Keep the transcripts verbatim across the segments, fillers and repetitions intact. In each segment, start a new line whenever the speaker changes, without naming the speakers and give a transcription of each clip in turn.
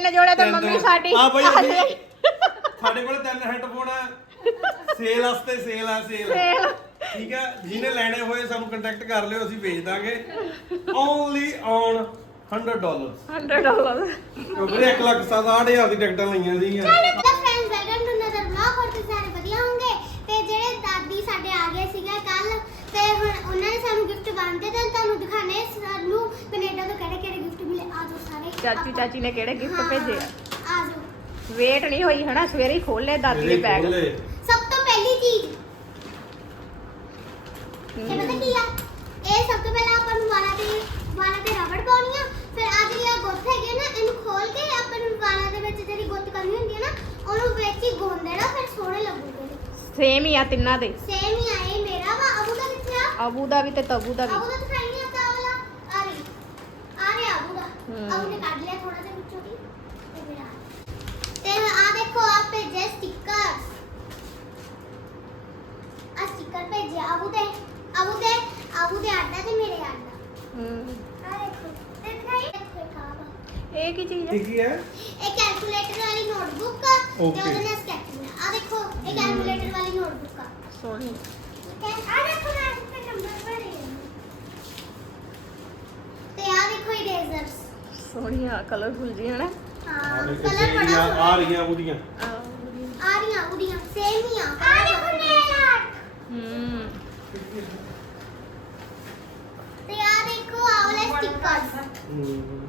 ਤਿੰਨ ਜੋੜੇ ਤੇ ਮੰਮੀ ਸਾਡੀ
ਆ ਬਈ ਅਸੀਂ ਸਾਡੇ ਕੋਲ ਤਿੰਨ ਹੈੱਡਫੋਨ ਆ ਸੇਲ ਵਾਸਤੇ ਸੇਲ ਆ ਸੇਲ
ਸੇਲ
ਠੀਕ ਆ ਜਿਹਨੇ ਲੈਣੇ ਹੋਏ ਸਾਨੂੰ ਕੰਟੈਕਟ ਕਰ ਲਿਓ ਅਸੀਂ ਵੇਚ ਦਾਂਗੇ only one hundred dollar
hundred dollar
ਕਿਉਂਕਿ ਇੱਕ ਲੱਖ ਸੱਤ ਅੱਠ ਹਜ਼ਾਰ ਦੀ ਟਿਕਟਾਂ ਲਈਆਂ ਸੀਗੀਆਂ
ਚਲੋ friends welcome to another vlog. ਹੋਰ ਤੁਸੀਂ ਸਾਰੇ ਵਧੀਆ ਹੋਣਗੇ। ਤੇ ਜਿਹੜੇ ਦਾਦੀ ਸਾਡੇ ਆ ਗਏ ਸੀਗਾ ਕੱਲ ਤੇ ਹੁਣ ਉਹਨਾਂ ਨੇ ਸਾਨੂੰ ਗਿਫਟ ਵੰਡੇ ਤੇ ਤੁਹਾਨੂੰ ਦਿਖਾਣੇ ਸਾਨੂੰ ਕੈਨੇਡਾ ਤੋਂ ਕਿਹੜੇ ਕਿਹੜੇ ਗਿਫਟ ਮਿਲੇ। ਆ ਜਾਓ ਸਾਰੇ
ਚਾਚੀ ਚਾਚੀ ਨੇ ਕਿਹੜੇ ਗਿਫਟ ਭੇਜੇ ਆ
ਆ ਜਾਓ।
ਵੇਟ ਨਹੀਂ ਹੋਈ ਹਨਾ ਸਵੇਰੇ ਹੀ ਖੋਲ ਲਏ ਦਾਦੀ ਦੇ ਬੈਗ
ਸਭ ਤੋਂ ਪਹਿਲੀ ਚੀਜ਼ ਇਹ ਪਤਾ ਕੀ ਆ ਇਹ ਸਭ ਤੋਂ ਪਹਿਲਾਂ ਆਪਾਂ ਨੂੰ ਵਾਲਾਂ ਤੇ ਵਾਲਾਂ ਤੇ ਰਬੜ ਪਾਉਣੀ ਆ। ਫਿਰ ਆ ਜਿਹੜੀ ਆ ਗੁੱਤ ਹੈਗੀ ਨਾ ਇਹਨੂੰ ਖੋਲ ਕੇ ਆਪਾਂ ਨੂੰ ਵਾਲਾਂ ਦੇ ਵਿੱਚ ਜਿਹੜੀ ਗੁੱਤ ਕਰਨੀ ਹੁੰਦੀ ਹੈ ਨਾ ਉਹਨੂੰ ਵਿੱਚ ਹੀ ਗੋਲ ਦੇਣਾ ਫਿਰ ਸੋਹਣੇ ਲੱਗੂਗੇ।
ਸੇਮ ਹੀ ਆ ਤਿੰਨਾਂ ਦੇ
ਸੇਮ ਹੀ ਆ। ਇਹ ਮੇਰਾ ਵਾ ਅਬੂ ਦਾ ਕਿੱਥੇ ਆ?
ਅਬੂ ਦਾ ਵੀ ਤੇ ਤਬੂ ਦਾ ਵੀ
ਅਬੂ ਦਾ ਦਿਖਾਈ ਨਹੀਂ ਆਤਾ ਵਾਲਾ ਆ ਰਹੀ ਆ ਰਿਹਾ ਅਬੂ ਦਾ। ਅਬੂ ਨੇ ਕੱਢ ਲਿਆ ਥੋੜਾ ਜਿਹਾ ਵਿੱਚੋਂ ਦੀ ਤੇ ਮੇਰਾ ਤੇ ਆ ਦੇਖੋ ਆ ਭੇਜੇ ਸਟickers ਆ ਸਟicker ਭੇਜੇ ਅਬੂ ਦੇ ਅਬੂ ਦੇ ਅਬੂ ਦੇ ਆਡਾ ਤੇ ਮੇਰੇ ਆਡਾ।
ਹੂੰ
ਆ ਦੇਖੋ ਤੇ ਦਿਖਾਈ ਦੇਖੋ ਕਾਵਾ
ਇਹ ਕੀ ਚੀਜ਼
ਕੀ
ਹੈ
ਕੀ ਹੈ
ਇਹ ਕੈਲਕੂਲੇਟਰ ਵਾਲੀ ਨੋਟਬੁੱਕ ਤੇ ਉਹਦੇ ਨਾਲ ਸਕੈਚ ਬਣਾ। ਆ ਦੇਖੋ ਇਹ ਕੈਲਕੂਲੇਟਰ ਵਾਲੀ ਨੋਟਬੁੱਕ ਆ।
ਸੋਹਣੀ
ਤੇ ਆ ਦੇਖੋ ਨਾ ਇਸ ਤੇ ਨੰਬਰ ਭਰੇ ਤੇ ਆ ਦੇਖੋ ਇਰੇਜ਼ਰਸ।
ਸੋਹਣੀਆਂ ਕਲਰਫੁਲ ਜੀ ਹਨਾ
ਹਾਂ ਕਲਰ ਬੜਾ
ਆ
ਸੋਹਣਾ
ਰਹੀਆਂ ਉਹਦੀਆਂ
ਆ ਰਹੀਆਂ ਉਹਦੀਆਂ ਸੇਮ ਹੀ ਆ। ਆ ਦੇਖੋ ਨੇਲ ਆਰਟ
ਹੂੰ
ਤੇ ਆ ਦੇਖੋ ਆ ਵਾਲੇ ਸਟickers
ਹੂੰ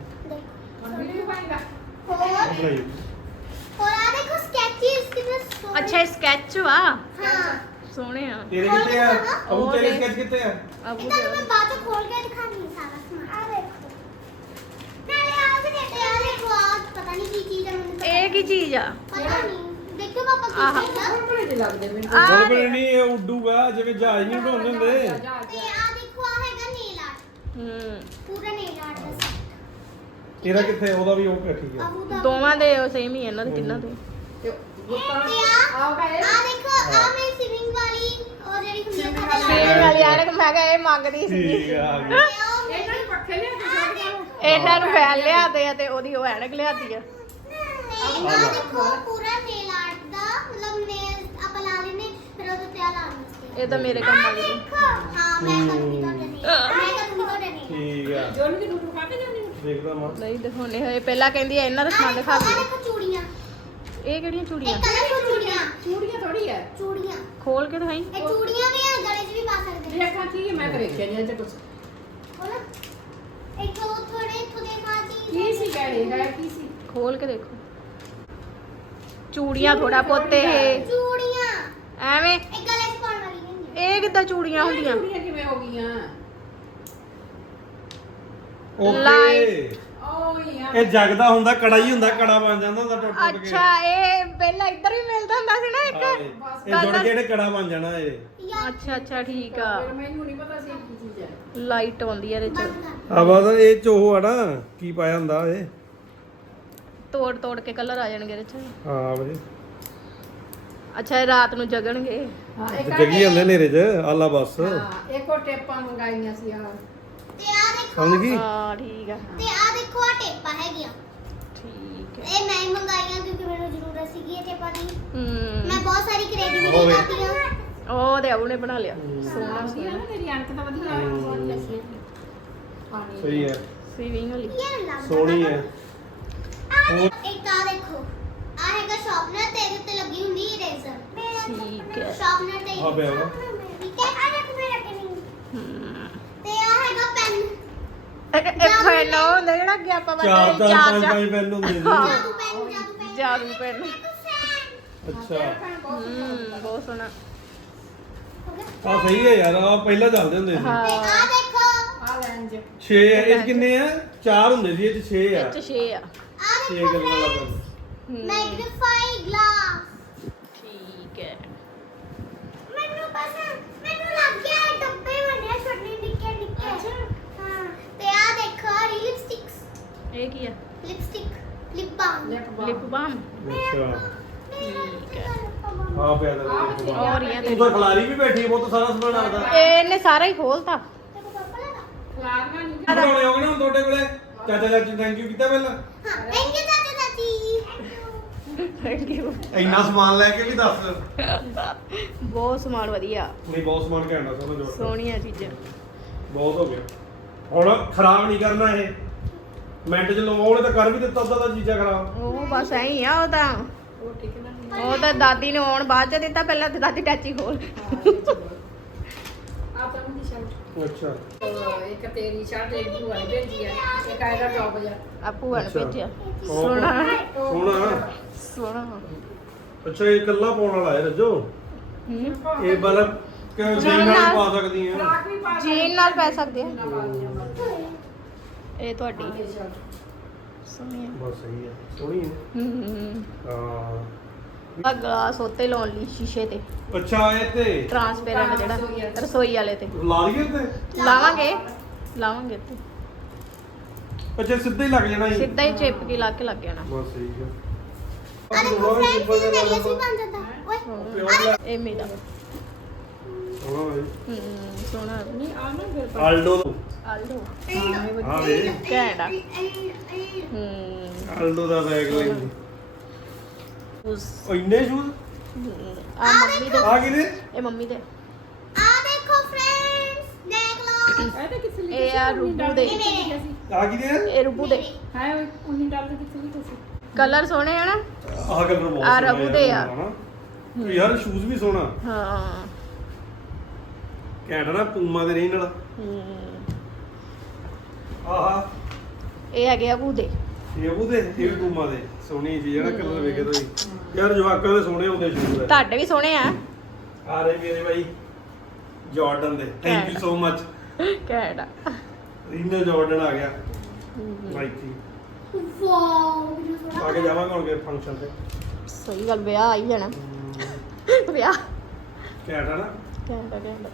ਹੋਰ
ਬਣਾਈ
ਹੋਰ ਆ ਦੇਖੋ ਸਕੈਚਸ ਕਿੰਨੇ ਸੋਹਣੇ।
ਅੱਛਾ ਇਹ ਸਕੈਚ ਵਾ
ਹਾਂ
ਸੋਹਣੇ ਆ
ਤੇਰੇ ਕਿੱਥੇ ਆ ਅਬੂ
ਉਹ
ਤੇਰੇ
ਦੇਖ।
ਸਕੈਚ ਕਿੱਥੇ ਆ
ਅਬੂ
ਇਹ
ਦੇ
ਤੁਹਾਨੂੰ ਮੈਂ ਬਾਅਦ ਚ ਖੋਲ ਕੇ ਦਿਖਾਣੀ ਹੈ ਸਾਰਾ ਸਮਾਨ। ਆ ਦੇਖੋ ਨਾਲੇ ਆ ਵੀ ਦੇਖੋ ਆ ਦੇਖੋ ਆ ਪਤਾ ਨਹੀਂ ਕੀ ਚੀਜ਼ ਹੈ ਮੈਨੂੰ ਪਤਾ
ਇਹ ਕੀ ਚੀਜ਼ ਆ
ਪਤਾ ਨਹੀਂ। ਦੇਖੋ ਪਾਪਾ
ਆਹ।
ਕੀ ਚੀਜ਼ ਆ।
ਬੜੇ ਜਿਹੇ ਲੱਗਦੇ ਮੈਨੂੰ
ਆਹ
ਬਲਬਲ ਨਹੀਂ ਇਹ ਉੱਡੂਗਾ ਜਿਵੇਂ ਜਹਾਜ਼ ਨਹੀਂ ਉਡਾਉਂਦੇ ਹੁੰਦੇ
ਤੇ ਆ ਦੇਖੋ ਆ ਹੈਗਾ ਨੇਲ ਆਰਟ
ਹੂੰ
ਪੂਰਾ ਨੇਲ ਆਰਟ ਦਾ set।
ਤੇਰਾ ਕਿੱਥੇ ਉਹਦਾ ਵੀ ਉਹ ਠੀਕ ਆ
ਅਬੂ ਦਾ
ਦੋਵਾਂ ਦੇ ਸੇਮ ਹੀ ਆ ਇਹਨਾਂ ਦੇ ਤਿੰਨਾਂ ਦੇ
ਤੇ ਗੁੱਤਾਂ
ਤੇ ਆ
ਆਹ ਕਹੇ
ਆ ਦੇਖੋ ਆ ਮੇਰੀ ਸਵਿਮਿੰਗ ਵਾਲੀ ਉਹ ਜਿਹੜੀ ਹੁੰਦੀ ਹੈ ਖਾਤੇ
ਸੇਮ ਵਾਲੀ ਐਨਕ ਮੈਂ ਕਿਹਾ ਇਹ ਮੰਗਦੀ ਸੀ
ਠੀਕ ਆ ਆ ਗਈ
ਇਹਨਾਂ ਨੂੰ ਪੱਖੇ ਲਿਆ ਕੇ ਛੱਡ ਦਿਓ।
ਇਹਨਾਂ ਨੂੰ ਫੈਨ ਲਿਆਦੇ ਆ ਤੇ ਉਹਦੀ ਉਹ ਐਨਕ ਲਿਆਦੀ ਆ
ਆ ਦੇਖੋ ਪੂਰਾ ਨੇਲ ਆਰਟ ਦਾ ਮਤਲਬ ਨੇਲ ਆਪਾਂ ਲਾ ਲੈਨੇ ਫਿਰ ਉਹਦੇ ਤੇ ਆ ਲਾਉਣ ਵਾਸਤੇ।
ਇਹ ਤਾਂ ਮੇਰੇ ਕੰਮ ਵਾਲੀ ਸੀ
ਦੇਖੋ ਹਾਂ ਮੈਂ ਕਰੂੰਗੀ ਤੁਹਾਡੇ ਨੇਲ ਮੈਂ ਕਰੂੰਗੀ ਤੁਹਾਡੇ ਨੇਲ।
ਠੀਕ ਆ
ਜੋਨ ਦੀ ਡੂਡੂ ਖਾ ਕੇ ਜਾਂਦੀ
ਦੇਖਦਾ ਮਾਂ
ਨਹੀਂ ਦਿਖਾਉਣੇ ਹੋਏ ਪਹਿਲਾਂ ਕਹਿੰਦੀ ਆ ਇਹਨਾਂ ਦਾ ਸਮਾਨ ਦਿਖਾ
ਆ
ਦੇ
ਦੇਖੋ ਚੂੜੀਆਂ
ਇਹ ਕਿਹੜੀਆਂ
ਇਹ
ਚੂੜੀਆਂ
ਕਲਰਫੁਲ ਚੂੜੀਆਂ
ਚੂੜੀਆਂ ਥੋੜੀ ਹੈ
ਚੂੜੀਆਂ
ਖੋਲ ਕੇ ਦਿਖਾਈ
ਇਹ ਚੂੜੀਆਂ ਵੀ ਆ ਗਲੇ 'ਚ ਵੀ ਪਾ ਸਕਦੇ
ਦੇਖਾਂ ਕੀ ਹੈ, ਮੈਂ ਤਾਂ ਵੇਖਿਆ ਨਹੀਂ ਅਜੇ ਕੁਝ
ਹੋ ਨਾ ਇੱਕ ਉਹ ਥੋੜੇ ਇੱਥੋਂ ਦੇਖਾ ਚੀਜ਼
ਕੀ ਸੀ ਕਹਿਣੇ ਹੈ ਕੀ ਸੀ
ਖੋਲ ਕੇ ਦੇਖੋ ਚੂੜੀਆਂ ਥੋੜਾ ਪੋਤੇ ਇਹ
ਚੂੜੀਆਂ
ਐਵੇਂ
ਇਹ ਗਲੇ 'ਚ ਪਾਉਣ ਵਾਲੀ ਨਹੀਂ ਹੁੰਦੀ।
ਇਹ ਕਿੱਦਾਂ ਚੂੜੀਆਂ ਹੁੰਦੀਆਂ
ਚੂੜੀਆਂ ਕਿਵੇਂ ਹੋ ਗਈਆਂ
ਓਕੇ
ਓ ਯਾਰ
ਇਹ ਜਗਦਾ ਹੁੰਦਾ ਕੜਾ ਹੀ ਹੁੰਦਾ ਕੜਾ ਬਣ ਜਾਂਦਾ ਹੁੰਦਾ ਟੁੱਟ ਟੁੱਟ ਕੇ
ਅੱਛਾ ਇਹ ਪਹਿਲਾਂ ਇੱਧਰ ਵੀ ਮਿਲਦਾ ਹੁੰਦਾ ਸੀ ਨਾ
ਹਾਂ,
ਇੱਕ
ਇਹ ਇਹ ਜੁੜ ਕੇ ਇਹਨੇ ਕੜਾ ਬਣ ਜਾਣਾ ਇਹ
ਯਾਰ
ਅੱਛਾ ਅੱਛਾ ਠੀਕ ਆ
ਫਿਰ ਮੈਨੂੰ ਨਹੀਂ ਪਤਾ ਸੀ ਇਹ ਕੀ ਚੀਜ਼ ਹੈ
ਲਾਈਟ ਆਉਂਦੀ ਆ ਇਹਦੇ ਚ
ਬੰਦ ਕਰ।
ਆ ਬਸ ਇਹ ਚ ਉਹ ਆ ਨਾ ਕੀ ਪਾਇਆ ਹੁੰਦਾ ਇਹ
ਤੋੜ ਤੋੜ ਕੇ ਕਲਰ ਆ ਜਾਣਗੇ ਇਹਦੇ ਚ
ਹਾਂ ਬਈ
ਅੱਛਾ ਇਹ ਰਾਤ ਨੂੰ ਜਗਣਗੇ
ਹਾਂ ਇੱਕ
ਜਗੀ ਜਾਂਦੇ ਨੇਰੇ ਚ ਆਲਾ ਬਸ
ਹਾਂ ਇੱਕ ਉਹ ਟੇਪਾਂ ਮੰਗਾਈਆਂ ਸੀ ਆ
ਤੇ ਆ ਦੇਖੋ
ਸਮਝ ਗਈ
ਹਾਂ ਠੀਕ ਆ
ਤੇ ਆ ਦੇਖੋ ਆ ਟੇਪਾਂ ਹੈਗੀਆਂ।
ਠੀਕ ਹੈ
ਇਹ ਮੈਂ ਹੀ ਮੰਗਾਈਆਂ ਕਿਉਂਕਿ ਮੈਨੂੰ ਜ਼ਰੂਰਤ ਸੀਗੀ ਇਹ ਟੇਪਾਂ ਦੀ।
ਹੂੰ
ਮੈਂ ਬਹੁਤ ਸਾਰੀ ਕ੍ਰੈਡਿਟ
ਹੋਵੇ।
ਕਰਦੀ ਹਾਂ।
ਉਹ ਤੇ ਅਬੂ ਨੇ ਬਣਾ ਲਿਆ ਸੋਹਣਾ
ਵਧੀਆ ਨਾ ਤੇਰੀ ਅੰਕ ਤਾਂ ਵਧੀਆ ਹੈ ਬਹੁਤ ਜੈਸੀ ਪਾਣੀ
ਸਹੀ ਹੈ
ਸਵੀਵਿੰਗ ਵਾਲੀ
ਇਹ ਲੱਗਦਾ
ਸੋਹਣੀ ਹੈ
ਆ ਦੇਖੋ, ਇੱਕ ਆ ਦੇਖੋ ਆ ਹੈਗਾ ਸ਼ਾਰਪਨਰ ਤੇ ਇਹਦੇ ਉੱਤੇ ਲੱਗੀ ਹੁੰਦੀ ਇਰੇਜ਼ਰ।
ਠੀਕ ਹੈ
ਸ਼ਾਰਪਨਰ ਤੇ
ਆ ਪਿਆ ਵਾ।
ਠੀਕ ਹੈ ਆ ਦੇਖੋ ਮੇਰਾ ਕਲਿੰਗ
ਹੂੰ
ਤੇ ਆ ਹੈਗਾ ਪੈਨ
ਇੱਕ ਫੈਨ ਉਹ ਹੁੰਦਾ ਜਿਹੜਾ ਕਿ ਆਪਾਂ
ਚਾਰ
ਵਰਤਦੇ
ਚਾਰ
ਚਾਰ
ਪੰਜ
ਚਾਰ
ਪੰਜ ਪੈਨ ਹੁੰਦੇ ਸੀ
ਹਾਂ।
ਜਾਦੂ ਪੈਨ ਜਾਦੂ ਪੈਨ
ਜਾਦੂ ਪੈਨ
ਅੱਛਾ
ਹੂੰ ਬਹੁਤ ਸੋਹਣਾ
ਆ ਸਹੀ ਹੈ ਯਾਰ ਆ ਪਹਿਲਾਂ ਚੱਲਦੇ ਹੁੰਦੇ ਸੀ
ਤੇ
ਹਾਂ
ਆ ਦੇਖੋ
ਆ ਲੈਂਜ
ਛੇ ਹੈ ਇਹ 'ਚ ਕਿੰਨੇ ਆ ਚਾਰ ਹੁੰਦੇ ਸੀ ਇਹ ਚ ਛੇ ਆ
ਇਹ ਚ ਛੇ ਆ
ਆ
ਛੇ
ਦੇਖੋ
ਗੱਲਾਂ ਵਾਲਾ ਪੈਨ
ਹੂੰ,
ਮੈਗਨੀਫਾਈ ਗਲਾਸ।
ਠੀਕ ਹੈ
ਮੈਨੂੰ ਪਸੰਦ ਮੈਨੂੰ ਲੱਗ ਗਿਆ ਇਹ ਡੱਬੇ ਬਣੇ ਛੋਟੇ ਨਿੱਕੇ ਨਿੱਕੇ। ਹਾਂ ਤੇ ਆ ਦੇਖੋ ਲਿਪਸਟਿਕਸ
ਇਹ ਕੀ ਆ
lipstick lip balm.
Lip balm
ਅੱਛਾ
ਠੀਕ ਹੈ
ਆ ਪਿਆ ਦਾ
ਔਰ ਇਹ
ਤੂੰ ਤਾਂ ਖਲਾਰੀ ਵੀ ਬੈਠੀ ਹੈ ਬਹੁਤ ਸਾਰਾ ਸਮਾਨ ਆਦਾ
ਇਹਨੇ ਸਾਰਾ ਹੀ ਖੋਲਤਾ
ਦੇਖੋ ਪਾਪਾ ਲਗਾ।
ਖਲਾਰਨਾ ਨਹੀਂ
ਬਣਾਉਣੇ ਹੋਗੇ ਨਾ ਹੁਣ ਤੁਹਾਡੇ ਕੋਲੇ ਚਾਚਾ ਚਾਚੀ ਥੈਂਕ ਯੂ ਕੀਤਾ ਪਹਿਲਾਂ
ਹਾਂ ਥੈਂਕ ਯੂ ਚਾਚਾ ਚਾਚੀ।
Thank you.
ਇੰਨਾ ਸਮਾਨ ਲੈ ਕੇ ਵੀ ਦੱਸ।
ਬਹੁਤ ਸਮਾਨ ਵਧੀਆ,
ਨਹੀਂ ਬਹੁਤ ਸਮਾਨ ਘੈਂਟਾ ਸੋਹਣਾ ਜੋੜ
ਸੋਹਣੀਆਂ ਚੀਜ਼ਾਂ।
ਬਹੁਤ ਹੋ ਗਿਆ। ਹੁਣ ਖਰਾਬ ਨਹੀਂ ਕਰਨਾ ਇਹ ਮਿੰਟ ਚ ਲਵਾਉ, ਉਹਨੇ ਤਾਂ ਕਰ ਵੀ ਦਿੱਤਾ ਉਦਾਂ ਦਾ ਚੀਜ਼ਾਂ ਖਰਾਬ।
ਉਹ ਬਸ ਐਂ ਹੀ ਆ ਉਹ ਤਾਂ
ਉਹ ਠੀਕ ਨਾ
ਉਹ ਤਾਂ ਦਾਦੀ ਨੇ ਆਉਣ ਬਾਅਦ ਚ ਦਿੱਤਾ, ਪਹਿਲਾਂ ਤੇ ਦਾਦੀ ਟੈਚੀ ਖੋਲ।
ਆ ਤਾਂ ਮੁੰਡੀ ਸ਼ਰਟ
ਅੱਛਾ
ਉਹ ਇੱਕ ਤੇਰੀ ਸ਼ਰਟ ਇੱਕ ਭੂਆ ਨੇ ਭੇਜੀ ਆ ਇੱਕ ਆਇਦਾ ਟੌਪ ਜਿਹਾ
ਆ ਭੂਆ ਨੇ
ਅੱਛਾ।
ਭੇਜਿਆ।
ਉਹ-
ਸੋਹਣਾ
ਸੋਹਣਾ।
ਸੋਹਣਾ।
ਅੱਛਾ ਇਹ ਇਕੱਲਾ ਪਾਉਣ ਵਾਲਾ ਹੈ ਰੱਜੋ।
ਹੂੰ
ਇਹ ਬਲਬ ਕਿ ਜੀਨ ਨਾਲ ਪਾ ਸਕਦੀ ਹੈ।
ਫਰਾਕ ਵੀ ਪਾ
ਜੀਨ ਨਾਲ ਪੈ ਸਕਦੇ ਆ।
ਨਾ ਪਾ ਦਿਆ
ਇਹ ਤੁਹਾਡੀ
ਇਹ ਸ਼ਰਟ
ਸੋਹਣੀ ਆ।
ਬਸ ਸਹੀ ਹੈ, ਸੋਹਣੀ ਹੈ।
ਹੂੰ
ਹਾਂ
ਆ ਗਲਾਸ ਉੱਤੇ ਲਾਉਣ ਲਈ ਸ਼ੀਸ਼ੇ ਤੇ,
ਅੱਛਾ ਇਹ ਤੇ
ਟ੍ਰਾਂਸਪੇਰੈਂਟ ਜਿਹੜਾ ਰਸੋਈ ਵਾਲੇ ਤੇ
ਲਾ ਲਈਏ ਤੇ।
ਲਾਵਾਂਗੇ ਲਾਵਾਂਗੇ ਇੱਥੇ
ਅੱਛਾ ਸਿੱਧਾ ਹੀ ਲੱਗ ਜਾਣਾ ਇਹ।
ਸਿੱਧਾ ਹੀ ਚਿਪਕੀ ਲਾ ਕੇ ਲੱਗ ਜਾਣਾ।
ਬਸ ਸਹੀ ਹੈ।
ਆ ਦੇਖੋ ਫਰੈਂਡਸ ਇਹ ਮੇਰੀ ਅਸੀਂ ਬਣ ਜਾਂਦਾ ਓਏ
ਇਹ ਮੇਰਾ
ਸੋਹਣਾ ਹੈ।
ਹੂੰ ਸੋਹਣਾ
ਨਹੀਂ ਆ ਨਾ ਫਿਰ
ਆਲਡੋ
ਆਲੂ
ਹਾਂ ਵੇ
ਘੈਂਟ ਆ। ਹੂੰ
ਆਲਡੋ ਦਾ ਬੈਗ ਲਈ
ਉਸ
ਉਹ ਇੰਨੇ ਸ਼ੂਜ਼
ਆ ਮੰਮੀ ਦੇ,
ਆ ਕਿਹਦੇ?
ਇਹ ਮੰਮੀ ਦੇ।
ਆ ਦੇਖੋ ਫਰੈਂਡਸ ਦੇਖ ਲਓ
ਇਹ ਤਾਂ ਕਿੱਥੇ ਲਿਖਿਆ
ਇਹ ਆ ਰੂਬੂ ਦੇ,
ਆ ਕਿਹਦੇ?
ਇਹ ਰੂਬੂ ਦੇ
ਹੈ ਉਨੀ ਡਾਲਰ ਕਿੱਥੇ ਲਿਖਿਆ ਸੀ
ਕਲਰ ਸੋਹਣੇ ਆ ਨਾ।
ਆਹ ਕਲਰ ਬਹੁਤ
ਆਹ
ਸੋਹਣਾ
ਰਬੂ ਦੇ ਆ।
ਹਨਾ। ਯਾਰ ਸ਼ੂਜ਼ ਵੀ ਸੋਹਣਾ
ਹਾਂ
ਘੈਂਟ ਨਾ ਪੂਮਾ ਦੇ ਰਹਿਣ ਨਾਲ।
ਹੂੰ
ਆਹਾ
ਇਹ ਹੈਗੇ ਆ ਬੂ ਦੇ।
ਇਹ ਉਹਦੇ ਇਹ ਵੀ ਪੂਮਾ ਦੇ ਸੋਹਣੀ ਜੀ ਜਿਹੜਾ ਕਲਰ ਵੇਖੇ ਤਾਂ ਯਾਰ ਜਵਾਕਾਂ ਦੇ ਸੋਹਣੇ ਹੁੰਦੇ ਸ਼ੂਜ਼।
ਤੁਹਾਡੇ ਵੀ ਸੋਹਣੇ ਆ।
ਆ ਰਹੇ ਮੇਰੇ ਭਾਈ ਜਾਰਡਨ ਦੇ, ਥੈਂਕ ਯੂ ਸੋ ਮਚ।
ਘੈਂਟ ਆ।
ਰੀਨਾ ਜਾਰਡਨ ਆ ਗਿਆ ਮਾਈਕੀ।
ਵਾਓ
ਆ ਕੇ ਜਾਵਾਂਗੇ ਹੁਣ ਕੇ ਫੰਕਸ਼ਨ ਤੇ।
ਸਹੀ ਗੱਲ, ਵਿਆਹ ਆਈ ਜਾਣਾ। ਵਿਆਹ
ਘੈਂਟ ਆ ਨਾ।
ਘੈਂਟ ਆ, ਘੈਂਟ ਆ।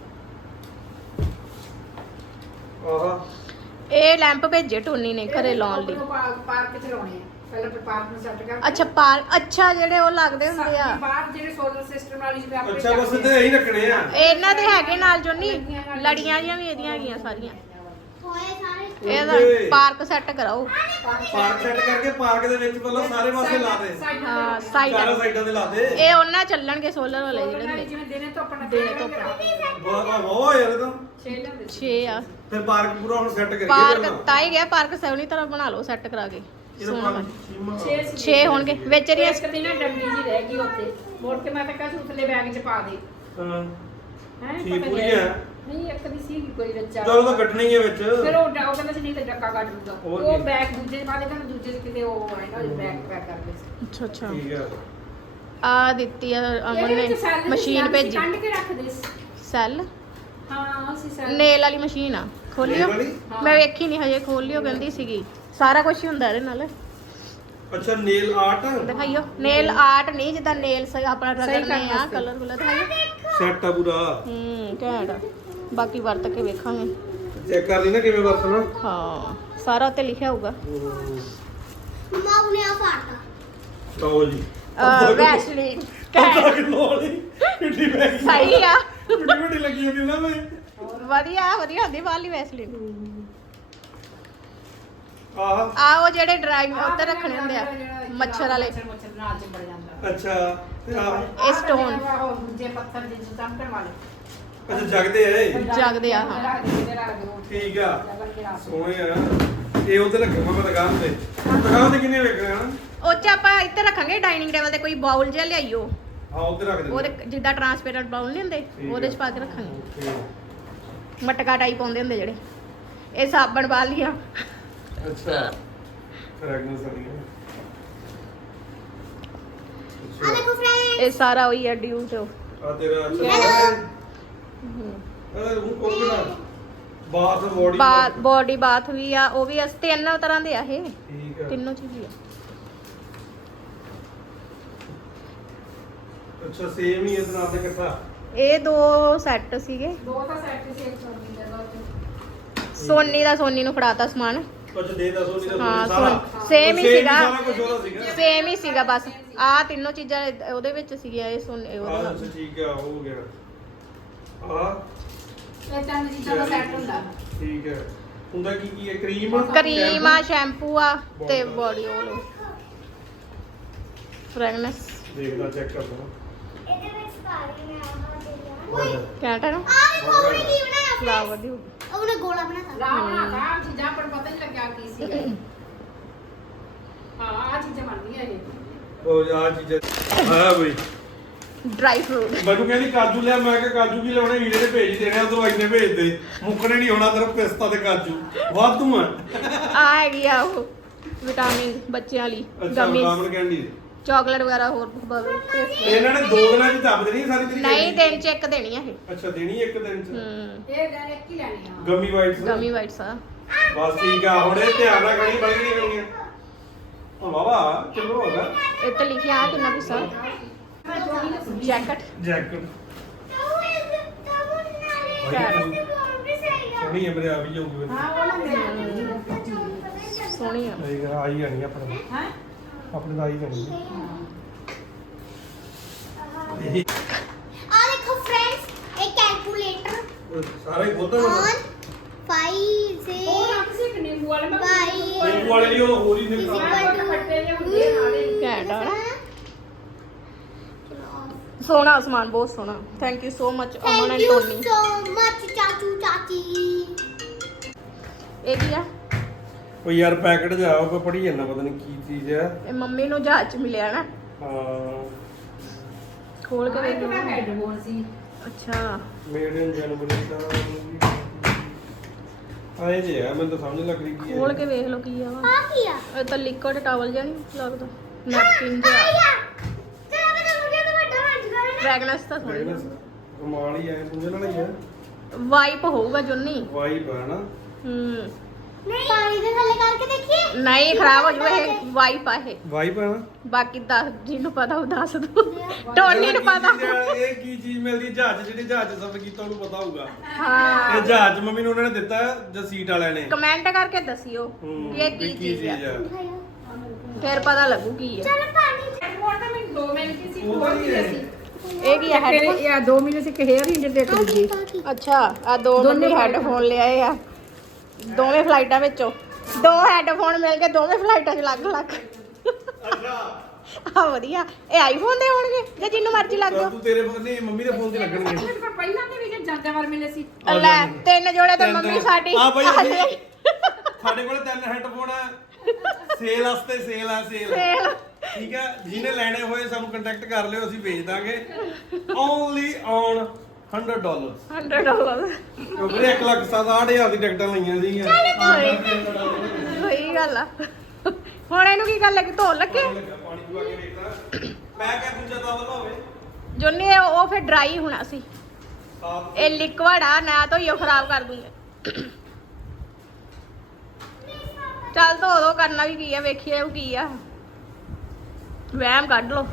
ਆਹਾ
ਇਹ ਲੈਂਪ ਭੇਜੇ ਟੋਨੀ ਨੇ ਘਰੇ ਲਾਉਣ ਲਈ।
ਪਾਰਕ ਚ ਲਾਉਣੇ ਆ ਪਹਿਲਾਂ ਫਿਰ ਪਾਰਕ ਨੂੰ ਸੈੱਟ ਕਰ
ਅੱਛਾ ਪਾਰ ਅੱਛਾ ਜਿਹੜੇ ਉਹ ਲੱਗਦੇ ਹੁੰਦੇ ਆ
ਬਾਹਰ ਜਿਹੜੇ ਸੋਲਰ ਸਿਸਟਮ ਵਾਲੀ ਜਿਵੇਂ ਆਪਣੇ
ਅੱਛਾ ਬਸ ਤੇ ਇਹੀ ਰੱਖਣੇ ਆ।
ਇਹਨਾਂ ਦੇ ਹੈਗੇ ਨਾਲ ਜੋਨੀ, ਲੜੀਆਂ ਜੀਆਂ ਵੀ ਇਹਦੀਆਂ ਹੈਗੀਆਂ ਸਾਰੀਆਂ।
ਹੋਏ ਸਾਰੇ
ਇਹਦਾ
ਓਕੇ।
ਪਾਰਕ ਸੈੱਟ ਕਰਾਓ।
ਪਾਰਕ ਸੈੱਟ ਕਰਕੇ ਪਾਰਕ ਦੇ ਵਿੱਚ ਪਹਿਲਾਂ ਸਾਰੇ ਪਾਸੇ ਲਾ ਦੇ,
ਹਾਂ ਸਾਈਡ
ਚਾਰੋਂ ਸਾਈਡਾਂ ਤੇ ਲਾ ਦੇ।
ਇਹ ਉਹਨਾਂ ਚੱਲਣਗੇ ਸੋਲਰ ਵਾਲੇ ਜਿਹੜੇ ਹੁੰਦੇ।
ਜਿਵੇਂ ਦਿਨੇ ਧੁੱਪ ਨਾਲ
ਦਿਨੇ ਧੁੱਪ।
ਵਾਹ ਵਾਹ ਵਾਹ ਯਾਰ ਇਹ ਤਾਂ
ਛੇ ਲੈਂਦੇ
ਛੇ ਆ
ਫਿਰ ਪਾਰਕ ਪੂਰਾ ਹੁਣ ਸੈੱਟ ਕਰੀਏ
ਪਾਰਕ ਤਾਂ ਹੀ ਗਿਆ, ਪਾਰਕ ਸੋਹਣੀ ਤਰ੍ਹਾਂ ਬਣਾ ਲਓ ਸੈੱਟ ਕਰਾ ਕੇ। ਸੋਹਣਾ ਬਣ-
ਛੇ ਸੀ
ਛੇ ਹੋਣਗੇ ਵਿੱਚ ਇਹਦੀਆਂ
ਇੱਕ ਦਿਨ ਨਾ ਡੰਡੀ ਜੀ ਰਹਿ ਗਈ ਉੱਥੇ ਮੋੜ ਕੇ ਮੈਂ ਤਾਂ ਕਹਾਂ ਉਤਲੇ ਬੈਗ 'ਚ ਪਾ ਦੇ
ਹਾਂ
ਹੈ
ਠੀਕ ਪੂਰੀ ਹੈ।
ਨਹੀਂ ਇੱਕ ਦੀ ਸੀ ਕੋਈ ਬੱਚਾ
ਚਲੋ ਤਾਂ ਕੱਟਣੀ ਹੈ ਵਿੱਚ।
ਫਿਰ ਉਹ ਡਾ- ਉਹ ਕਹਿੰਦਾ ਸੀ ਨਹੀਂ ਤੇ ਡੱਕਾ ਕੱਢ ਦੂਗਾ
ਹੋਰ
ਉਹ
ਕੀ?
ਬੈਗ ਦੂਜੇ 'ਚ ਪਾ ਦੇ ਕਹਿੰਦਾ ਦੂਜੇ 'ਚ ਕਿਤੇ ਉਹ ਆਏ ਨਾ ਬੈਗ ਪੈਕ ਕਰਦੇ ਸੀ
ਅੱਛਾ ਅੱਛਾ
ਠੀਕ ਹੈ।
ਆ ਦਿੱਤੀ ਆ ਅਮਨ
ਇਹਦੇ
ਨੇ
ਵਿੱਚ cell ਸੀ,
ਮਸ਼ੀਨ
ਅਸੀਂ
ਭੇਜੀ।
ਕੱਢ ਕੇ ਰੱਖਦੇ ਸੀ
ਸੈੱਲ
ਹਾਂ ਅਸੀਂ ਸੈੱਲ
ਨੇਲ ਵਾਲੀ ਮਸ਼ੀਨ ਆ, ਖੋਲਿਓ।
ਨੇਲ ਵਾਲੀ?
ਮੈਂ ਵੇਖੀ ਨਹੀਂ ਹਜੇ, ਖੋਲਿਓ ਕਹਿੰਦੀ ਸੀਗੀ। ਸਾਰਾ ਕੁਝ ਹੀ ਹੁੰਦਾ ਇਹਦੇ ਨਾਲ।
ਅੱਛਾ ਨੇਲ ਆਰਟ
ਦਿਖਾਈਓ ਨੇਲ ਆਰਟ ਨਹੀਂ ਜਿੱਦਾਂ ਨੇਲ ਆਪਣਾ ਰਗੜਨੇ
ਕਰਨ
ਆ
ਵਾਸਤੇ।
ਕਲਰ ਗੁਲਾ ਦਿਖਾਈਓ।
ਸੈੱਟ ਆ ਪੂਰਾ।
ਹੂੰ ਘੈਂਟ ਆ। ਬਾਕੀ ਵਰਤ ਕੇ ਵੇਖਾਂਗੇ।
ਚੈੱਕ ਕਰ ਲਈ ਨਾ ਕਿਵੇਂ ਵਰਤਣਾ।
ਹਾਂ ਸਾਰਾ ਉੱਤੇ ਲਿਖਿਆ ਹੋਊਗਾ।
ਮਮਾ ਉਹਨੇ ਆ ਫਾੜਤਾ
ਲਓ ਜੀ
ਅਹ ਵੈਸਲੀਨ
ਅੱਧਾ
ਘੈਂਟ
ਕਿਲੋ ਵਾਲੀ ਕਿੱਡੀ ਬੈਗ
ਸਹੀ ਆ।
ਕਿੱਡੀ ਵੱਡੀ ਲੱਗੀ ਹੁੰਦੀ ਨਾ ਮੈਂ।
ਵਧੀਆ ਵਧੀਆ ਹੁੰਦੀ ਵਾਲੀ ਵੈਸਲੀਨ।
ਆਹ
ਆ ਉਹ ਜਿਹੜੇ ਡਰਾਈ ਉੱਤੇ ਰੱਖਣੇ ਹੁੰਦੇ ਆ ਮੱਛਰ ਵਾਲੇ।
ਮੱਛਰ ਨਾਲ ਚਿੰਬੜ ਜਾਂਦਾ
ਅੱਛਾ ਤੇ ਆਹ
ਇਹ stone।
ਉਹ ਦੂਜੇ ਪੱਥਰ ਦੇ ਚਮਕਣ ਵਾਲੇ
ਅੱਛਾ ਜਗਦੇ ਆ ਇਹ।
ਜਗਦੇ ਆ, ਹਾਂ।
ਰੱਖ ਦੇ ਰੱਖ ਦੇ
ਠੀਕ ਆ
ਜਗਨ ਕੇ ਰੱਖ
ਸੋਹਣੇ ਆ। ਇਹ ਉੱਤੇ ਰੱਖੂਗਾ ਮੈਂ ਦੁਕਾਨ ਤੇ। ਦੁਕਾਨ ਤੇ ਕਿੰਨੇ ਵੇਖਣੇ ਆ?
ਉਹ ਚ ਆਪਾਂ ਇੱਥੇ ਰੱਖਾਂਗੇ ਡਾਈਨਿੰਗ ਟੇਬਲ ਤੇ ਕੋਈ ਬਾਉਲ ਜਿਹਾ ਲਿਆਈਓ।
ਹਾਂ ਉੱਤੇ ਰੱਖ ਦੇ।
ਉਹਦੇ ਜਿੱਦਾਂ ਟ੍ਰਾਂਸਪੇਰੈਂਟ ਬਾਉਲ ਨਹੀਂ ਹੁੰਦੇ
ਠੀਕ
ਉਹਦੇ
ਆ।
ਚ ਪਾ ਕੇ ਰੱਖਾਂਗੇ।
ਓਕੇ
ਮਟਕਾ ਟਾਈਪ ਆਉਂਦੇ ਹੁੰਦੇ ਜਿਹੜੇ। ਇਹ ਸਾਬਣ ਵਾਲੀਆਂ।
ਅੱਛਾ ਫ੍ਰੈਗਨੈਂਸ ਵਾਲੀ ਹੈ।
ਆ ਦੇਖੋ ਫਰੈਂਡ
ਇਹ ਸਾਰਾ ਉਹੀ ਆ ਡਿਊ ਤੇ।
ਆ ਤੇਰਾ ਅੱਛਾ ਇਹ ਉਹ ਕੋਕੜਾ bath body
bath body bath ਵੀ ਆ, ਉਹ ਵੀ ਅਸ ਤਿੰਨ ਤਰ੍ਹਾਂ ਦੇ ਆ ਇਹ।
ਠੀਕ ਆ।
ਤਿੰਨੋਂ ਚੀਜ਼ ਆ।
ਅੱਛਾ ਸੇਮ ਹੀ ਇਹਦੇ ਨਾਲ ਤੇ ਇਕੱਠਾ।
ਇਹ ਦੋ ਸੈੱਟ ਸੀਗੇ।
ਦੋ ਤਾਂ ਸੈੱਟ ਸੀ ਇੱਕ ਸੌ ਦਾ ਦੋ
ਸੋਨੀ ਦਾ ਸੋਨੀ ਨੂੰ ਫੜਾਤਾ ਸਮਾਨ।
ਕੁਝ ਦੇ ਦਾ ਸੋਨੀ ਦਾ
ਹਾਂ
ਸਾਰਾ
ਸੇਮ ਹੀ
Same
ਸੀਗਾ।
ਸਾਰਾ ਕੁਝ ਉਹਦਾ ਸੀਗਾ।
ਸੇਮ ਹੀ ਸੀਗਾ ਬਸ ਆ ਤਿੰਨੋਂ ਚੀਜ਼ਾਂ ਇਦ- ਉਹਦੇ ਵਿੱਚ ਸੀਗੀਆਂ। ਇਹ ਸੋਨੀ ਉਹਦੇ
ਆਹ
ਨਾਲ।
ਅੱਛਾ ਠੀਕ ਆ ਹੋ ਗਿਆ। ਆਹ
ਇਹ ਤਿੰਨ ਚੀਜ਼ਾਂ ਦਾ ਸੈੱਟ ਹੁੰਦਾ
ਠੀਕ ਹੈ। ਹੁੰਦਾ ਕੀ ਕੀ ਹੈ? ਕਰੀਮ
ਕਰੀਮ ਆ, ਸ਼ੈਂਪੂ ਆ ਤੇ ਬੋਡੀ ਓਇਲ। ਫ੍ਰੈਗਨੈਂਸ
ਦੇਖਦਾ ਚੈੱਕ ਕਰਦਾ
ਇਹਦੇ ਵਿੱਚ ਪਾ ਰਹੀ ਮੈਂ ਆਹ ਦੇ ਲਿਆ
ਕੈਂਟ ਹੈ ਨਾ
ਆਹ ਦੇਖੋ ਉਹਨੇ ਕੀ ਬਣਾਇਆ
ਫਲਾਵਰ ਦੀ
ਉਹਨੇ ਗੋਲਾ ਬਣਾਤਾ
ਰਾਮ ਰਾਮ ਚੀਜ਼ਾਂ ਪਰ ਪਤਾ ਨਹੀਂ ਲੱਗਿਆ ਕੀ ਸੀ ਹਾਂ ਆ ਚੀਜ਼ਾਂ ਬਣਦੀਆਂ ਇਹ
ਉਹ ਆ ਚੀਜ਼ਾਂ ਹਾਂ ਬਈ
ਡਰਾਈ ਫਰੂਟ
ਮੈਨੂੰ ਕਹਿੰਦੀ ਕਾਜੂ ਲਿਆ ਮੈਂ ਕਿਹਾ ਕਾਜੂ ਕੀ ਲਿਆਉਣੇ ਹੀਰੇ ਨੇ ਭੇਜ ਦੇਣੇ ਉਧਰੋਂ ਆਈ ਨੇ ਭੇਜ ਦੇ ਮੁੱਕਣੇ ਨਹੀਂ ਹੋਣਾ ਤੇਰਾ ਪਿਸਤਾ ਤੇ ਕਾਜੂ ਵਾਧੂ ਆ
ਆ ਹੈਗੀ ਆ ਉਹ ਵਿਟਾਮਿਨ ਬੱਚਿਆਂ ਲਈ
ਅੱਛਾ
ਗਮੀਜ਼
ਕਾਮਨ ਕੈਂਡੀ
ਚਾਕਲੇਟ ਵਗੈਰਾ ਹੋਰ ਬਹੁਤ
ਇਹਨਾਂ ਨੇ ਦੋ ਦਿਨਾਂ ਚ ਦੱਬ ਦੇਣੀ ਸਾਰੀ ਤੇਰੀ
ਨਹੀਂ ਦਿਨ ਚ ਇੱਕ ਦੇਣੀ ਆ ਇਹ
ਅੱਛਾ ਦੇਣੀ ਇੱਕ ਦਿਨ ਚ
ਹੂੰ
ਇਹ ਗੱਲ ਇੱਕ ਹੀ ਲੈਣੀ ਆ
ਗਮੀ ਵਾਈਟਸ
ਗਮੀ ਵਾਈਟਸ ਆ
ਬਸ ਠੀਕ ਆ ਹੁਣ ਇਹ ਧਿਆਨ ਨਾਲ ਖੜੀ ਬੜੀ ਨਹੀਂ ਕਰਨੀ ਆ ਵਾਵਾ ਚਲੋ ਹੋ ਗਿਆ
ਇਹ ਤੇ ਲਿਖਿਆ ਆ ਕਿੰਨਾ ਪਿਸਾ ਜੈਕਟ
ਜੈਕਟ
ਤਾऊ ਇਹ ਤਾऊ ਨਾਲੇ
ਕੈਟ
ਵੀ ਸਹੀ ਗਾ
ਸੋਹਣੀ ਹੈ ਮੇਰੇ ਆ ਵੀ ਜਾਊਗੀ
ਹਾਂ ਉਹ ਨਾ ਮੇਰੇ
ਸੋਹਣੀ ਆ
ਨਹੀਂ ਆਈ ਆਣੀ ਆਪਣੇ
ਹੈ
ਆਪਣੇ ਦਾ ਆਈ ਜਾਣੀ
ਆ ਦੇਖੋ ਫਰੈਂਡਸ ਇਹ ਕੈਲਕੂਲੇਟਰ
ਸਾਰੇ ਖੋਦਾ
ਔਨ five ਸੇ
ਉਹ ਨਾ ਕਿਸੇ ਇੱਕ ਨਿੰਬੂ ਵਾਲੇ ਮੈਂ
ਬਾਈ
ਨਿੰਬੂ ਵਾਲੇ ਦੀ ਉਹ ਹੋਰ ਹੀ ਨਿੰਬੂ
Physical-
ਖੱਟੇ ਜਿਹੇ ਹੁੰਦੇ ਆ ਨਾਲੇ
ਕੈਂਟ ਆ ਨਾ ਸੋਹਣਾ ਸਮਾਨ ਬਹੁਤ ਸੋਹਣਾ thank you so much Aman
thank
and
you
Tony
so much ਚਾਚੂ ਚਾਚੀ
ਇਹ ਕੀ ਆ
ਉਹ ਯਾਰ ਪੈਕਟ ਜਾ ਉਹ ਪੜੀ ਜਾਂਦਾ ਪਤਾ ਨਹੀਂ ਕੀ ਚੀਜ਼ ਆ
ਇਹ ਮੰਮੀ ਨੂੰ ਜਹਾਜ਼ ਚ ਮਿਲਿਆ ਨਾ
ਹਾਂ
ਖੋਲ ਕੇ
ਇੱਕ
ਦੇਖ
ਮੈਂ ਹੈਡਫੋਨ ਸੀ
ਅੱਛਾ
ਮੇਡ ਇਨ ਜਰਮਨੀ ਦਾ ਆਏ ਜੇ ਆ ਮੈਨੂੰ ਤਾਂ ਸਮਝ ਲੱਗ ਰਹੀ ਕੀ
ਖੋਲ ਕੇ ਵੇਖ ਲਓ ਕੀ ਆ
ਆ ਕੀ ਆ
ਇਹ ਤਾਂ ਲਿਕਵਿਡ ਟਾਵਲ ਜਿਹਾ ਨਹੀਂ ਲੱਗਦਾ ਨੈਪਕਿਨ
ਆ
ਜਿਹਾ
ਯਾ ਤੇਰਾ ਬਤਾ ਮੁੰਡਿਆ ਤਾਂ ਵੱਡਾ ਬਣ ਜੂਗਾ ਨਾ
ਫ੍ਰੈਗਨੈਂਸ ਤਾਂ ਥੋੜੀ
ਕਮਾਲ ਹੀ ਆਏ ਸਮਝਣ ਵਾਲਾ ਹੀ ਆ
ਵਾਈਪ ਹੋਊਗਾ ਜੁੰਨੀ
ਵਾਈਬ ਆ ਨਾ
ਹੂੰ
ਨਹੀਂ ਪਾਣੀ ਦੇ ਥੱਲੇ ਕਰਕੇ ਦੇਖੀਏ
ਨਹੀਂ ਖਰਾਬ ਹੋ ਜੂ ਇਹ ਵਾਈਪ ਆ ਇਹ
ਵਾਈਬ ਆ ਨਾ
ਬਾਕੀ ਦੱਸ ਜਿਹਨੂੰ ਪਤਾ ਉਹ ਦੱਸ ਦੋ ਟੋਨੀ ਨੂੰ ਪਤਾ
ਇਹ ਕੀ ਚੀਜ਼ ਮਿਲਦੀ ਜਹਾਜ਼ ਜਿਹੜੇ ਜਹਾਜ਼ ਸਫ਼ਰ ਕੀਤਾ ਉਹਨੂੰ ਪਤਾ ਹੋਊਗਾ
ਹਾਂ
ਇਹ ਜਹਾਜ਼ ਮੰਮੀ ਨੂੰ ਉਹਨਾਂ ਨੇ ਦਿੱਤਾ ਜਾਂ ਸੀਟ ਵਾਲਿਆਂ ਨੇ
ਕਮੈਂਟ ਕਰਕੇ ਦੱਸਿਓ
ਹੂੰ,
ਵੀ ਇਹ
ਵੀ
ਕੀ ਚੀਜ਼ ਆ
ਆ
ਫਿਰ ਪਤਾ ਲੱਗੂ ਕੀ ਆ
ਚਲ ਪਾਣੀ
ਹੈਡਫੋਨ ਤਾਂ ਮੈਨੂੰ ਦੋ ਮਿੰਟ ਦੀ ਸੀ
ਉਹ ਤਾਂ ਨਹੀਂ ਹੈ।
ਇਹ ਕੀ ਆ ਹੈਡਫੋਨ
ਇਹ ਦੋ ਮਿੰਟ ਸੀ ਕਿ ਹੇਅਰ ਹਿੰਜ ਦੇ ਦੂਜੀ
ਅੱਛਾ ਆ ਦੋ ਦੋਨੇ ਹੈਡਫੋਨ ਲਿਆਏ ਆ ਦੋਵੇਂ ਫਲਾਈਟਾਂ ਵਿੱਚੋਂ ਦੋ ਹੈਡਫੋਨ ਮਿਲ ਕੇ ਦੋਵੇਂ ਫਲਾਈਟਾਂ 'ਚ ਲੱਗ ਲੱਗ
ਅੱਛਾ
ਆ ਵਧੀਆ ਇਹ ਆਈਫੋਨ ਦੇ ਹੋਣਗੇ ਜਾਂ ਜਿੰਨੂੰ ਮਰਜ਼ੀ ਲੱਗ
ਤਾਂ ਤੂੰ ਤੇਰੇ ਫੋਨ ਨਹੀਂ ਮੰਮੀ ਦੇ ਫੋਨ ਤੇ ਲੱਗਣਗੇ
ਮੇਰੇ ਕੋਲ ਪਹਿਲਾਂ ਤੇ ਵੀ ਜੇ ਜਾਂਦੇ ਵਾਰ ਮਿਲੇ ਸੀ
ਲੈ ਤਿੰਨ ਜੋੜੇ ਤਾਂ ਮੰਮੀ ਸਾਡੀ
ਆ ਭਾਈ
ਆ
ਅਸੀਂ-
ਲਈ।
ਸਾਡੇ ਕੋਲ ਤਿੰਨ ਹੈੱਡਫੋਨ ਆ ਸੇਲ ਵਾਸਤੇ ਸੇਲ ਆ ਸੇਲ
Sale।
ਠੀਕ ਹੈ ਜਿਹਨੇ ਲੈਣੇ ਹੋਏ ਸਾਨੂੰ ਕੰਟੈਕਟ ਕਰ ਲਿਓ ਅਸੀਂ ਵੇਚ ਦਾਂਗੇ only one hundred dollar
hundred dollar
ਕਿਉਂਕਿ ਇੱਕ ਲੱਖ ਸੱਤ ਅੱਠ ਹਜ਼ਾਰ ਦੀ ਟਿਕਟਾਂ ਲਈਆਂ ਸੀਗੀਆਂ
ਸਹੀ ਗੱਲ ਆ ਹੁਣ ਇਹਨੂੰ ਕੀ ਗੱਲ ਹੈ ਕਿ ਧੋਣ ਲੱਗੇ
ਪਾਣੀ ਪਵਾ ਕੇ ਵੇਖਦਾ ਮੈਂ ਕਿਹਾ ਦੂਜਾ ਦਾਵਲ ਹੋਵੇ
ਜੁੰਨੀ ਇਹ ਉਹ ਫਿਰ ਡਰਾਈ ਹੋਣਾ ਸੀ
ਸਾਫ
ਇਹ ਲਿਕਵਿਡ ਆ ਨਾ ਤਾਂ ਉਹ ਖਰਾਬ ਕਰ ਦੂੰਗੇ ਚੱਲ ਧੋ ਦੋ ਕਰਨਾ ਵੀ ਕੀ ਆ ਵੇਖੀਏ ਉਹ ਕੀ ਆ ਵਹਿਮ ਕੱਢ ਲੋ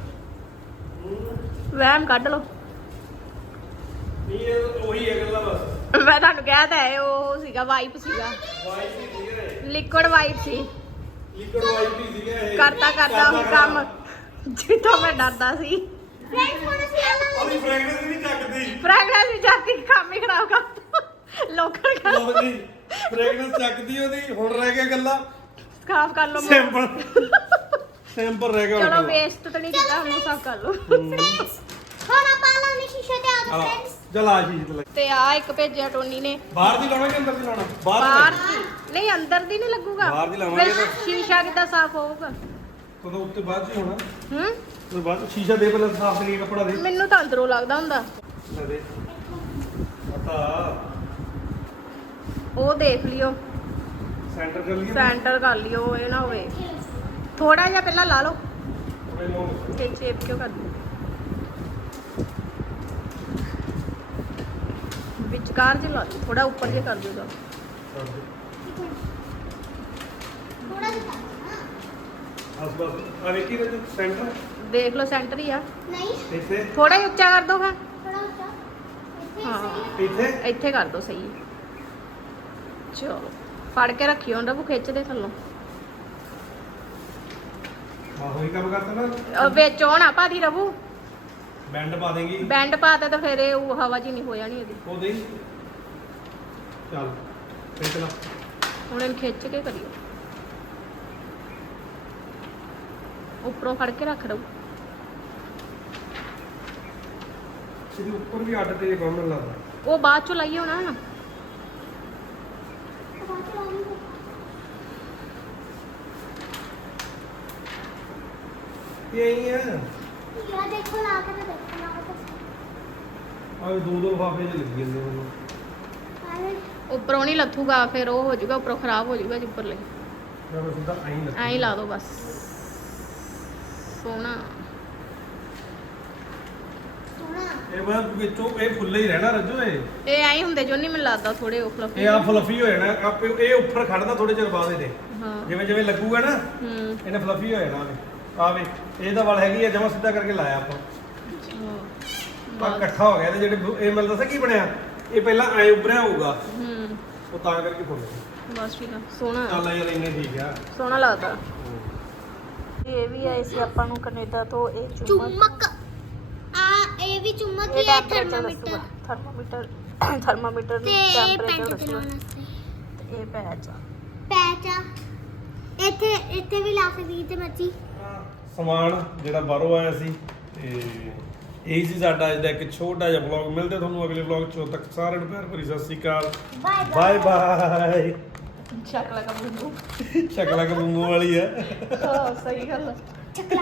ਵਹਿਮ ਕੱਢ ਲੋ
ਨਹੀਂ ਇਹ ਉਹੀ ਹੈ ਗੱਲਾਂ ਬਸ
ਮੈਂ ਤੁਹਾਨੂੰ ਕਿਹਾ ਤਾਂ ਹੈ ਉਹ ਸੀਗਾ ਵਾਈਪ ਸੀਗਾ
ਵਾਈਟ ਹੀ ਸੀਗਾ ਇਹ
ਲਿਕਵਿਡ ਵਾਈਪ ਸੀ
ਲਿਕਵਿਡ ਵਾਈਟ ਹੀ ਸੀਗਾ ਇਹ
ਕਰਤਾ ਕਰਤਾ ਉਹ ਕੰਮ ਜਿੱਥੋਂ ਮੈਂ ਡਰਦਾ ਸੀ
ਫਰੈਂਡਸ ਹੁਣ ਅਸੀਂ ਆ ਲਾਂਗੇ
ਉਹਦੀ ਫ੍ਰੈਗਰੈਂਸ ਵੀ ਚੱਕਦੀ
ਫ੍ਰੈਗਨੈਂਸ ਵੀ ਜਾਂਦੀ ਕੰਮ ਹੀ ਖਰਾਬ ਕਰਤਾ ਲੋਕਾਂ ਕਰ
ਲਓ ਜੀ ਫ੍ਰੈਗਰੈਂਸ ਚੱਕਦੀ ਉਹਦੀ ਹੁਣ ਰਹਿ ਗਿਆ ਗੱਲਾਂ
ਸਾਫ਼ ਕਰ ਲਓ ਮੂੰਹ।
ਸੈਂਪਲ ਸੈਂਪਲ ਰਹਿ ਗਿਆ ਹੁਣ
ਚਲੋ
ਗੱਲਾਂ।
ਵੇਸਟ ਤਾਂ ਨਹੀਂ ਕੀਤਾ ਹੁਣ ਸਾਫ਼ ਕਰ ਲਓ
ਫਰੈਂਡਸ ਹੁਣ ਆਪਾਂ ਲਾਉਣੇ ਸ਼ੀਸ਼ੇ ਤੇ ਆ ਗਏ
ਹਾਂ
ਫਰੈਂਡਸ
ਚਲ ਆ ਸ਼ੀਸ਼ੇ ਤੇ ਲੱਗ
ਤੇ ਆ ਇੱਕ ਭੇਜਿਆ ਟੋਨੀ ਨੇ
ਬਾਹਰ ਦੀ ਲਾਉਣਾ ਕਿ ਅੰਦਰ ਦੀ ਲਾਉਣਾ
ਬਾਹਰ
ਦੀ
ਦੀ ਨਹੀਂ ਅੰਦਰ ਦੀ ਨਹੀਂ ਲੱਗੂਗਾ
ਬਾਹਰ ਦੀ ਲਾਵਾਂਗੇ
ਫਿਰ
ਤਾਂ।
ਸ਼ੀਸ਼ਾ ਕਿੱਦਾਂ ਸਾਫ਼ ਹੋਊਗਾ
ਉਦੋਂ ਉੱਤੇ ਬਾਅਦ ਚ ਹੀ ਹੋਣਾ
ਹੂੰ
ਉਦੋਂ ਬਾਅਦ ਚ ਸ਼ੀਸ਼ਾ ਦੇ ਪਹਿਲਾਂ ਸਾਫ਼ ਕਰੀਏ ਕੱਪੜਾ ਦੇ
ਮੈਨੂੰ ਤਾਂ ਅੰਦਰੋਂ ਲੱਗਦਾ ਹੁੰਦਾ
ਲੈ ਦੇ ਪਤਾ
ਉਹ ਦੇਖ ਲਿਓ
ਸੈਂਟਰ ਕਰ ਲਈਏ
ਸੈਂਟਰ ਕਰ ਲਿਓ ਇਹ ਨਾ ਹੋਵੇ ਥੋੜਾ ਜਿਹਾ ਪਹਿਲਾਂ ਲਾ ਲਓ
ਥੋੜੇ ਲੋਕ
ਤੇ ਸ਼ੇਪ ਕਿਉਂ ਕਰਦੀ ਵਿਚਕਾਰ ਜਿਹਾ ਲਾ ਦਿਓ ਥੋੜਾ ਉੱਪਰ ਜਿਹਾ ਕਰ ਦਿਓ
ਥੋੜਾ ਜਿਹਾ
ਬਸ ਬਸ ਆ ਵੇਖੀ ਤੇ ਸੈਂਟਰ
ਦੇਖ ਲਓ ਸੈਂਟਰ ਹੀ ਆ
ਨਹੀਂ
ਇੱਥੇ
ਥੋੜਾ ਜਿਹਾ ਉੱਚਾ ਕਰ ਦੋ ਫਿਰ
ਥੋੜਾ ਉੱਚਾ ਇੱਥੇ
ਹਾਂ।
ਸਹੀ
ਇੱਥੇ
ਇੱਥੇ ਕਰ ਦੋ ਸਹੀ ਚਲੋ ਫੜ ਕੇ ਰੱਖਿਓ ਰਬੂ ਖਿੱਚ ਦੇ ਥੱਲੋਂ
ਆਹੋ ਹੀ ਕੰਮ ਕਰਤਾ ਨਾ
ਉਹ ਵਿੱਚ ਹੋਣਾ ਭਾਦੀ ਰਬੂ
ਬੈਂਡ ਪਾ ਦੇਂਗੀ
ਬੈਂਡ ਪਾਤਾ ਤਾਂ ਫਿਰ ਇਹ ਉਹ ਹਵਾ ਜੀ ਨਹੀਂ ਹੋ ਜਾਣੀ ਇਹਦੀ
ਉਹ ਦੇ ਚੱਲ ਫਿਰ ਚਲਾ
ਹੁਣ ਇਹਨੂੰ ਖਿੱਚ ਕੇ ਕਰਿਓ ਉੱਪਰੋਂ ਫੜ ਕੇ ਰੱਖ ਰਬੂ
ਇਹਦੇ ਉੱਪਰ ਵੀ ਅੱਡ ਤੇ ਬੰਨਣ ਲੱਗਦਾ।
ਉਹ ਬਾਅਦ ਚੋਂ ਲਾਈਏ ਹੋਣਾ ਨਾ।
ਇਹ ਇਹੀ ਹੈ।
ਯਾ ਦੇਖੋ ਲਾ ਕੇ ਤੇ ਦੇਖੋ ਲਾ ਕੇ
ਆਹ ਦੋ ਦੋ ਲਿਫਾਫੇ ਚ ਲੱਗੀ ਜਾਂਦੇ ਉਹਨੂੰ।
ਅਰੇ
ਉੱਪਰੋਂ ਨਹੀਂ ਲੱਥੂਗਾ, ਫਿਰ ਉਹ ਹੋ ਜਾਊਗਾ, ਉੱਪਰੋਂ ਖਰਾਬ ਹੋ ਜਾਊਗਾ ਜੀ ਉੱਪਰ ਲਈ।
ਮੈਂ ਬਸ ਸਿੱਧਾ ਐਂ ਲੱਗਾ।
ਐਂ ਹੀ ਲਾ ਦੋ ਬਸ। ਸੋਹਣਾ।
ਸੋਹਣਾ
ਇਹ ਬਸ ਵਿੱਚੋਂ ਇਹ ਫੁੱਲੇ ਹੀ ਰਹਿਣਾ ਰੱਜੋ ਇਹ।
ਇਹ ਐਂ ਹੀ ਹੁੰਦੇ ਜੋ ਨਹੀਂ ਮੈਨੂੰ ਲੱਗਦਾ ਥੋੜੇ ਉਹ ਫਲਫੀ।
ਇਹ ਆ ਫਲਫੀ ਹੋ ਜਾਣਾ ਆਪੇ, ਇਹ ਉੱਪਰ ਖੜਦਾ ਥੋੜੇ ਚਿਰ ਬਾਅਦ ਇਹਦੇ।
ਹਾਂ।
ਜਿਵੇਂ ਜਿਵੇਂ ਲੱਗੂਗਾ ਨਾ
ਹੂੰ।
ਇਹਨੇ ਫਲਫੀ ਹੋ ਜਾਣਾ। ਆਵੇ ਇਹ ਤਾਂ ਵਾਲ ਹੈਗੀ ਆ, ਜਮਾ ਸਿੱਧਾ ਕਰਕੇ ਲਾਇਆ ਆਪਾਂ। ਆ ਇਕੱਠਾ ਹੋ ਗਿਆ ਤੇ ਜਿਹੜੇ ਇਹ ਮੈਨੂੰ ਦੱਸਿਆ ਕੀ ਬਣਿਆ, ਇਹ ਪਹਿਲਾਂ ਐ ਉੱਭਰਿਆ ਹੋਊਗਾ,
ਹੂੰ।
ਉਹ ਤਾਂ ਕਰਕੇ ਫੁੱਲ ਗਿਆ।
ਬਸ ਠੀਕ ਆ, ਸੋਹਣਾ
ਚੱਲ ਯਾਰ ਇੰਨੇ ਠੀਕ ਆ।
ਸੋਹਣਾ ਲੱਗਦਾ। ਇਹ ਵੀ ਆਏ ਸੀ ਆਪਾਂ ਨੂੰ ਕੈਨੇਡਾ ਤੋਂ। ਇਹ ਚੁੰਮਕ
ਚੁੰਮਕ ਆ ਇਹ ਵੀ ਚੁੰਮਕ ਹੀ ਹੈ ਥਰਮਾਮੀਟਰ
ਥਰਮਾਮੀਟਰ ਥਰਮਾਮੀਟਰ
ਤੇ
ਨੂੰ
ਇਹ
ਟੈਂਪਰੇਚਰ
ਪੈਂਟ
ਦੱਸੂਗਾ।
ਚਲਾਉਣ ਵਾਸਤੇ
ਤੇ ਇਹ ਪੈਚ ਆ।
ਪੈਚ ਆ ਇੱਥੇ ਇੱਥੇ ਵੀ ਲਾ ਸਕਦੀ ਜਿੱਥੇ ਮਰਜੀ।
ਸਮਾਨ ਜਿਹੜਾ ਬਾਹਰੋਂ ਆਇਆ ਸੀ ਤੇ ਇਹ ਸੀ ਸਾਡਾ ਅੱਜ ਦਾ ਇੱਕ ਛੋਟਾ ਜਿਹਾ ਵਲੌਗ। ਮਿਲਦੇ ਤੁਹਾਨੂੰ ਅਗਲੇ ਵਲੌਗ ਚ। ਉਦੋਂ ਤੱਕ ਸਾਰਿਆਂ ਨੂੰ ਪਿਆਰ ਭਰੀ ਸਤਿ ਸ਼੍ਰੀ ਅਕਾਲ।
Bye
bye bye.
ਸ਼ਕਲਾ ਕਾ ਬੁੱਬੂ।
ਸ਼ਕਲਾਂ ਕਬੂਮੂ ਵਾਲੀ ਆ।
ਹਾਂ ਸਹੀ ਗੱਲ ਆ।
ਚੱਕਲਾ